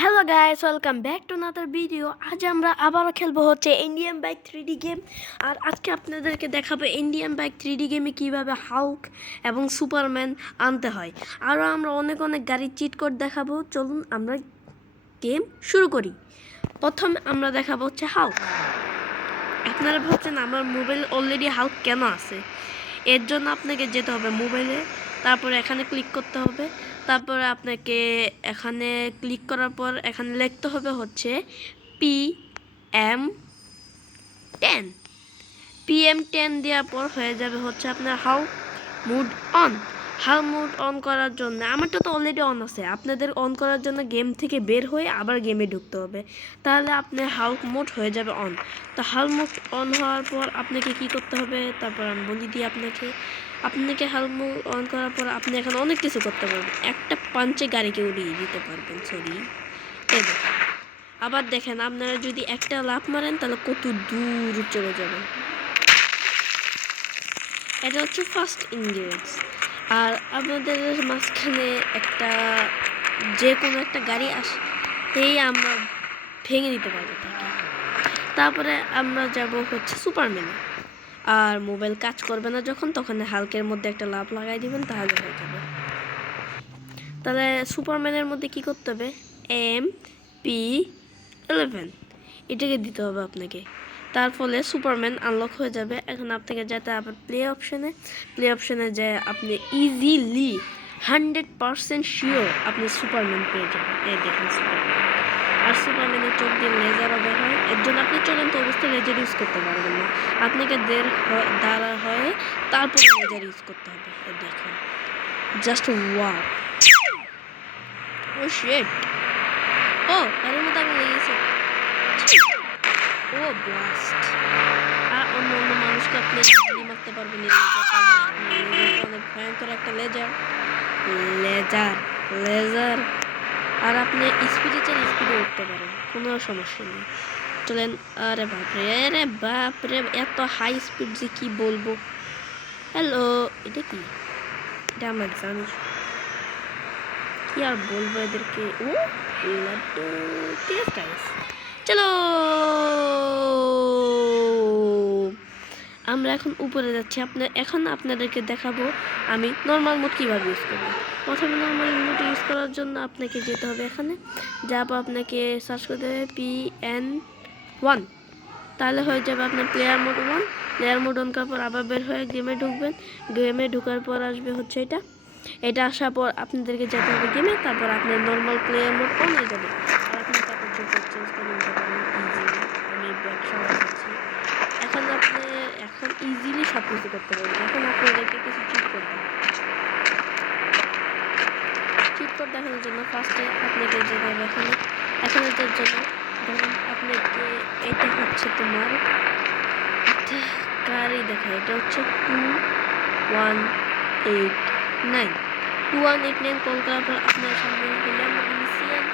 Hello guys, welcome back to another video. আজ আমরা আবারও খেলবো হচ্ছে ইন্ডিয়ান বাইক 3D গেম। আর আজকে আপনাদেরকে দেখাবো ইন্ডিয়ান বাইক 3D গেমে কীভাবে হাল্ক এবং সুপারম্যান আনতে হয়। আরও আমরা অনেক গাড়ির চিট কোড দেখাবো। চলুন আমরা গেম শুরু করি। প্রথম আমরা দেখাবো হচ্ছে হাল্ক। আপনারা ভাবছেন আমার মোবাইল অলরেডি হাল্ক কেন আছে? এর জন্য আপনাকে যেতে হবে মোবাইলে, তারপরে এখানে ক্লিক করতে হবে, তারপরে আপনাকে এখানে ক্লিক করার পর এখানে লিখতে হবে হচ্ছে PM10। PM10 দেওয়ার পর হয়ে যাবে হচ্ছে আপনার how mood on. How mood on করার জন্য আমারটা তো অলরেডি অন আছে, আপনাদের অন করার জন্য গেম থেকে বের হয়ে আবার গেমে ঢুকতে হবে, তাহলে আপনার হাউ মুড হয়ে যাবে অন। তো হাউ মুড অন হওয়ার পর আপনাকে কি করতে হবে তারপর আমি বলি দিই আপনাকে হাউ মুড অন করার পর আপনি এখন অনেক কিছু করতে পারবেন। একটা পাঞ্চে গাড়িকে উড়িয়ে দিতে পারবেন। সরি, এই দেখেন। আবার দেখেন, আপনারা যদি একটা লাফ মারেন তাহলে কত দূর চলে যাবেন। এটা হচ্ছে ফার্স্ট ইনগ্রিডিয়েন্টস। আর আপনাদের মাঝখানে একটা যে কোনো একটা গাড়ি আসতেই আমরা ভেঙে দিতে পারবো তাকে। তারপরে আমরা যাব হচ্ছে সুপারম্যানে। আর মোবাইল কাজ করবে না যখন, তখন হালকের মধ্যে একটা লাভ লাগাই দিবেন, তাহলে হয়ে যাবে। তাহলে সুপারম্যানের মধ্যে কি করতে হবে? MP11 এটাকে দিতে হবে আপনাকে। তার ফলে সুপারম্যান আনলক হয়ে যাবে। এখন আপনাকে যেতে আবার প্লে অপশনে যে আপনি ইজিলি 100% শিওর আপনি সুপারম্যান পেয়ে যাবেন। এই দেখেন সুপারম্যান। আর সুপারম্যানের চোখ দিয়ে লেজারও বের হয়। এর জন্য আপনি চলন্ত অবস্থায় লেজার ইউজ করতে পারবেন না, আপনাকে দাঁড়া হয়ে তারপরে লেজার ইউজ করতে হবে। এই দেখুন, জাস্ট ওয়াও। ও শিট, ও গাড়ির মধ্যে আগুন লেগেছে। ও ব্লাস্ট। আর অন্য মানুষকে আপনি গুলি মারতে পারবেন। অনেক ভয়ঙ্কর একটা লেজার। আর আপনি স্পিডে উঠতে পারেন, কোনো সমস্যা নেই। চলেন। আরে বাপরে, এত হাই স্পিড যে কি বলবো। হ্যালো, এটা কি? এটা আমার জানি, কি আর বলবো এদেরকে। ও ঠিক আছে গাইস, চলো আমরা এখন উপরে যাচ্ছি। এখন আপনাদেরকে দেখাবো আমি নর্মাল মোড কীভাবে ইউজ করবো। প্রথমে নর্মাল মোড ইউজ করার জন্য আপনাকে যেতে হবে, এখানে যাবো, আপনাকে সার্চ করতে হবে PN1, তাহলে হয়ে যাবে আপনার player mode 1। Player mode on করার পর আবার বের হয়ে গেমে ঢুকবেন। গেমে ঢোকার পর আসবে হচ্ছে এটা আসার পর আপনাদেরকে যেতে হবে গেমে, তারপর আপনার নর্মাল প্লেয়ার মোড অন হয়ে যাবে। আর আপনি তারপর চেঞ্জ করে নিতে পারেন ইজিলি। আমি ব্যাক সরাচ্ছি। এখন ইজিলি সব কিছু করতে পারবেন। এখন আপনাদেরকে কিছু চিট করতে হবে। চিট কোড দেখানোর জন্য ফার্স্টে আপনাকে যেতে হবে এখানে জন্য ধরুন আপনাকে এটা হচ্ছে তোমার একটা গাড়ি দেখা, এটা হচ্ছে 2189 কল করার পর আপনার সামনে ল্যাম্বরগিনি সিএন